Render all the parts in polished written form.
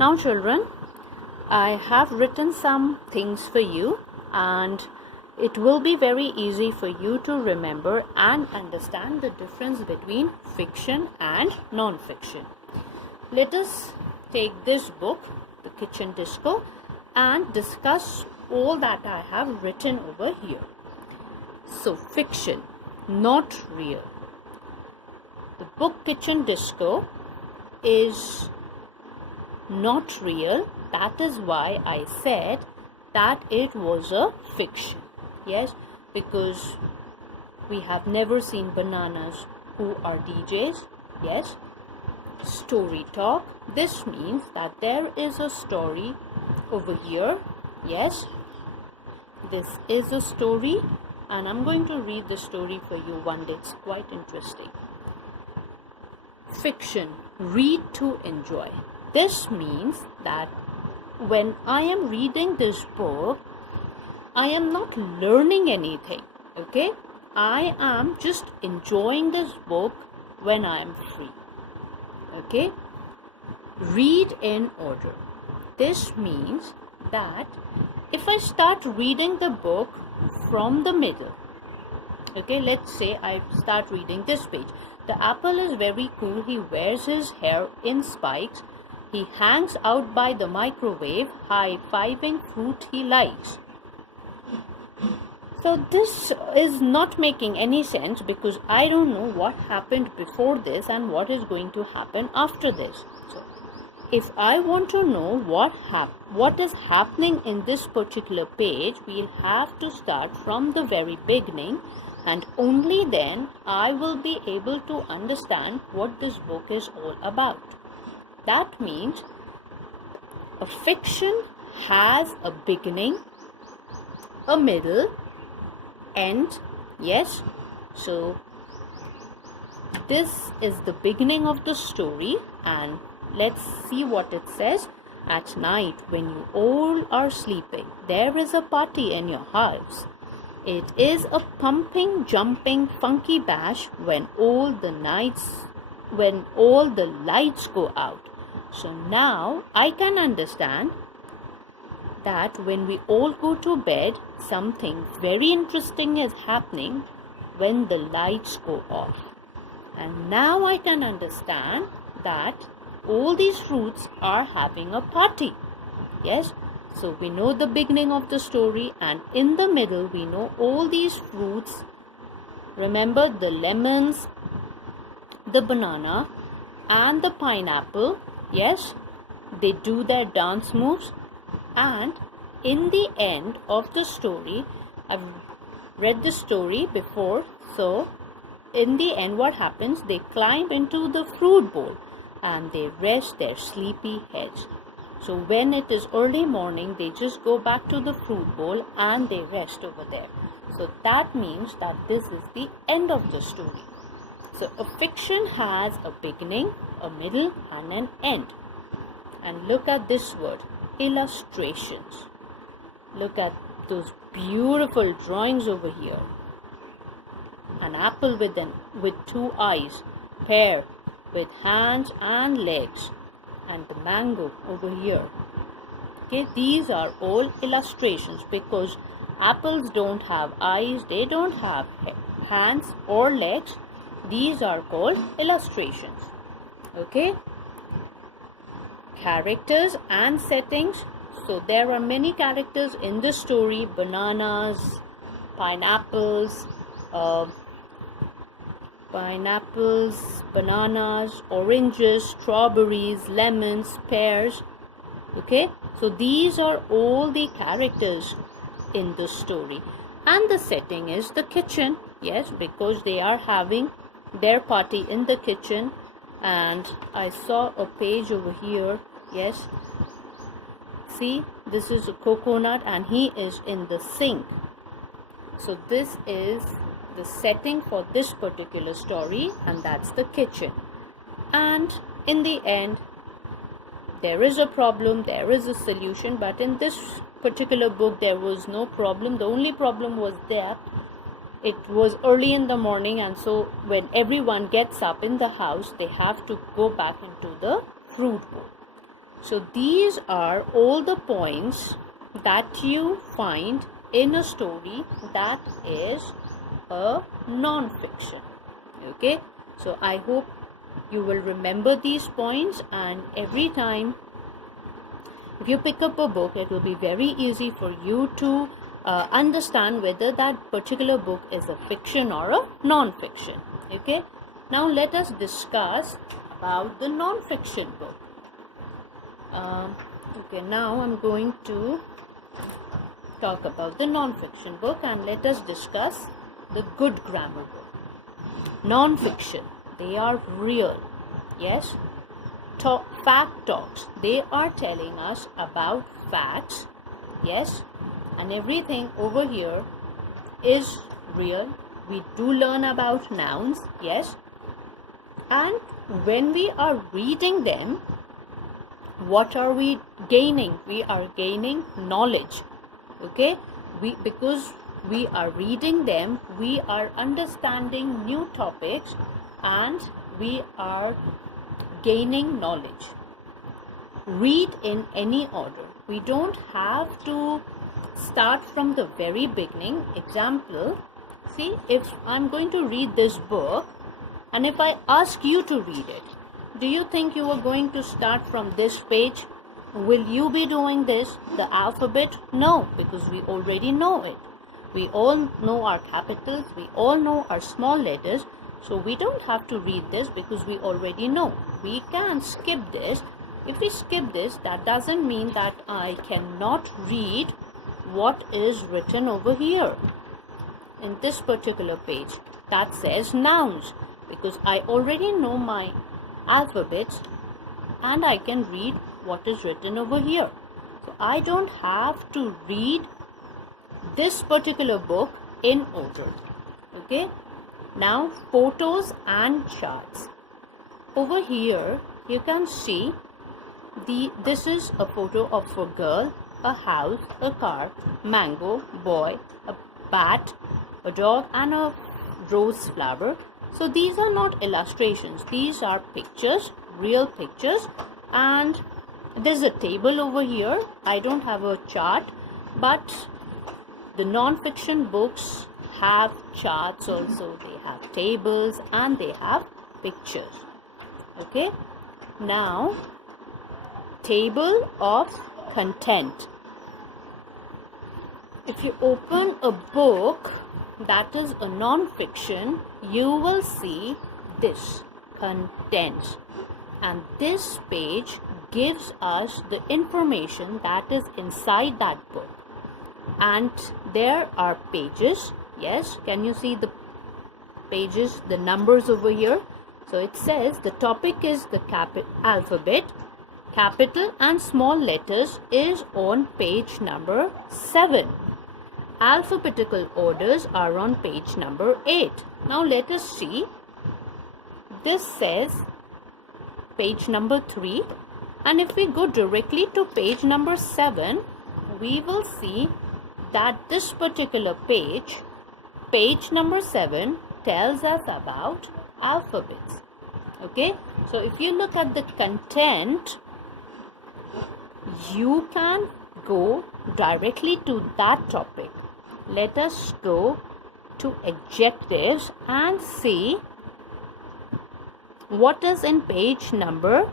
Now children, I have written some things for you, and it will be very easy for you to remember and understand the difference between fiction and non-fiction. Let us take this book, The Kitchen Disco, and discuss all that I have written over here. So, fiction, not real. The book Kitchen Disco is not real. That is why I said that it was a fiction. Yes, because we have never seen bananas who are DJs. Yes, story talk. This means that there is a story over here. Yes, this is a story, and I'm going to read the story for you one day. It's quite interesting. Fiction, read to enjoy. This means that when I am reading this book, I am not learning anything, okay? I am just enjoying this book when I am free, okay? Read in order. This means that if I start reading the book from the middle, okay, let's say I start reading this page. The apple is very cool. He wears his hair in spikes. He hangs out by the microwave, high-fiving fruit he likes. So this is not making any sense because I don't know what happened before this and what is going to happen after this. So if I want to know what is happening in this particular page, we'll have to start from the very beginning, and only then I will be able to understand what this book is all about. That means a fiction has a beginning, a middle, end. Yes, so this is the beginning of the story, and let's see what it says. At night, when you all are sleeping, there is a party in your house. It is a pumping, jumping, funky bash when all the lights go out. So now I can understand that when we all go to bed, something very interesting is happening when the lights go off. And now I can understand that all these fruits are having a party. Yes, so we know the beginning of the story, and in the middle we know all these fruits. Remember the lemons, the banana, and the pineapple. Yes, they do their dance moves, and in the end of the story, I've read the story before, so in the end what happens, they climb into the fruit bowl and they rest their sleepy heads. So when it is early morning, they just go back to the fruit bowl and they rest over there. So that means that this is the end of the story. So a fiction has a beginning, a middle, and an end. And look at this word, illustrations. Look at those beautiful drawings over here. An apple with two eyes, pear with hands and legs, and the mango over here. Okay, these are all illustrations because apples don't have eyes, they don't have hands or legs. These are called illustrations. Okay, characters and settings. So there are many characters in the story: bananas, pineapples, bananas, oranges, strawberries, lemons, pears. Okay, so these are all the characters in the story, and the setting is the kitchen. Yes, because they are having their party in the kitchen. And I saw a page over here. Yes, see, this is a coconut and he is in the sink. So this is the setting for this particular story, and that's the kitchen. And in the end, there is a problem, there is a solution, but in this particular book there was no problem. The only problem was that it was early in the morning, and so when everyone gets up in the house, they have to go back into the fruit bowl. So these are all the points that you find in a story that is a non-fiction. Okay, so I hope you will remember these points, and every time if you pick up a book, it will be very easy for you to understand whether that particular book is a fiction or a non-fiction. Okay, now let us discuss about the non-fiction book. Okay, now I'm going to talk about the non-fiction book, and let us discuss the good grammar book. Non-fiction, they are real. Yes, fact talks, they are telling us about facts. Yes, and everything over here is real. We do learn about nouns. Yes, and when we are reading them, what are we gaining? We are gaining knowledge. Okay, because we are reading them, we are understanding new topics, and we are gaining knowledge. Read in any order. We don't have to start from the very beginning. Example, see, if I'm going to read this book, and if I ask you to read it, do you think you are going to start from this page? Will you be doing this, the alphabet? No, because we already know it. We all know our capitals, we all know our small letters, so we don't have to read this because we already know. We can skip this. If we skip this, that doesn't mean that I cannot read what is written over here in this particular page that says nouns, because I already know my alphabets and I can read what is written over here. So I don't have to read this particular book in order. Okay, now photos and charts. Over here you can see this is a photo of a girl, a house, a car, mango, boy, a bat, a dog, and a rose flower. So these are not illustrations, these are pictures, real pictures. And there's a table over here. I don't have a chart, but the non-fiction books have charts also. They have tables and they have pictures. Okay, now table of content. If you open a book that is a non-fiction, you will see this content, and this page gives us the information that is inside that book. And there are pages. Yes, can you see the pages, the numbers over here? So it says the topic is the alphabet. Capital and small letters is on page number 7. Alphabetical orders are on page number 8. Now let us see. This says page number 3, and if we go directly to page number 7, we will see that this particular page number 7, tells us about alphabets. Okay, so if you look at the content, you can go directly to that topic. Let us go to adjectives and see what is in page number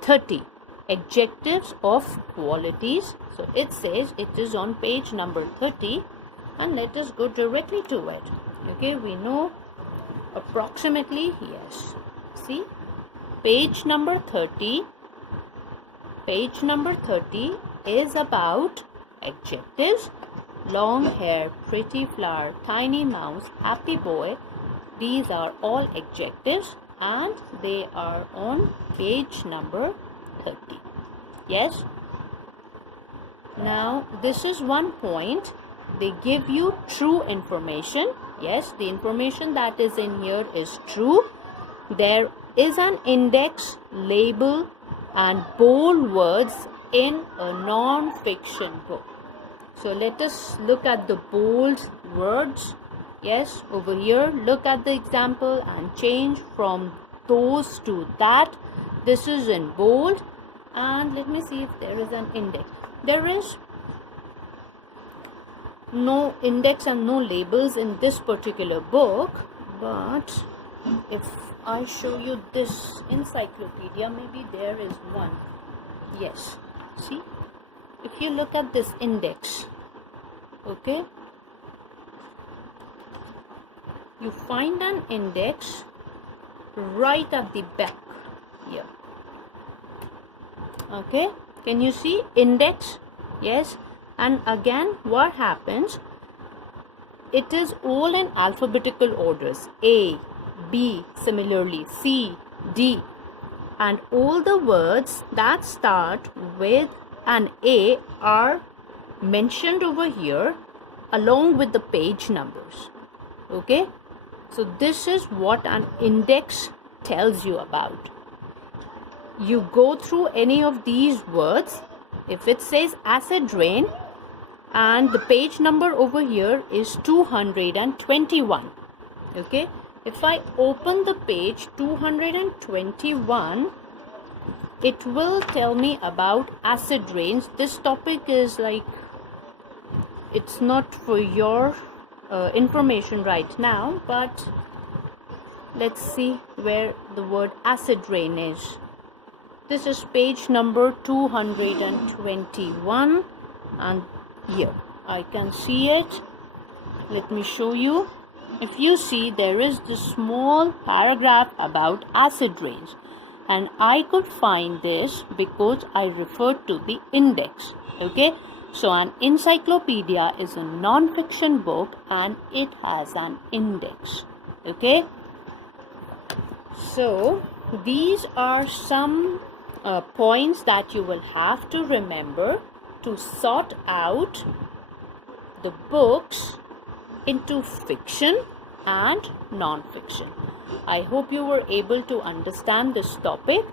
30. Adjectives of qualities. So it says it is on page number 30, and let us go directly to it. Okay, we know approximately. Yes, see, page number 30 is about adjectives. Long hair, pretty flower, tiny mouse, happy boy. These are all adjectives, and they are on page number 30. Yes, now this is one point. They give you true information. Yes, the information that is in here is true. There is an index, label, and bold words in a non-fiction book. So let us look at the bold words. Yes, over here, look at the example and change from those to that. This is in bold, and let me see if there is an index. There is no index and no labels in this particular book, but if I show you this encyclopedia, maybe there is one. Yes, see, if you look at this index, okay, you find an index right at the back here. Okay, can you see index? Yes. And again, what happens? It is all in alphabetical orders. A, B, similarly C, D. And all the words that start with an A are mentioned over here along with the page numbers. Okay? So this is what an index tells you about. You go through any of these words. If it says acid rain, and the page number over here is 221. Okay, if I open the page 221, it will tell me about acid rains. This topic is like, it's not for your information right now, but let's see where the word acid rain is. This is page number 221, and here I can see it. Let me show you. If you see, there is this small paragraph about acid rains, and I could find this because I referred to the index. Okay, so an encyclopedia is a non-fiction book and it has an index. Okay, so these are some points that you will have to remember to sort out the books into fiction and non-fiction. I hope you were able to understand this topic,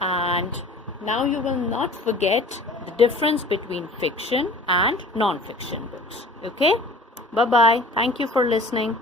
and now you will not forget the difference between fiction and non-fiction books. Okay? Bye-bye. Thank you for listening.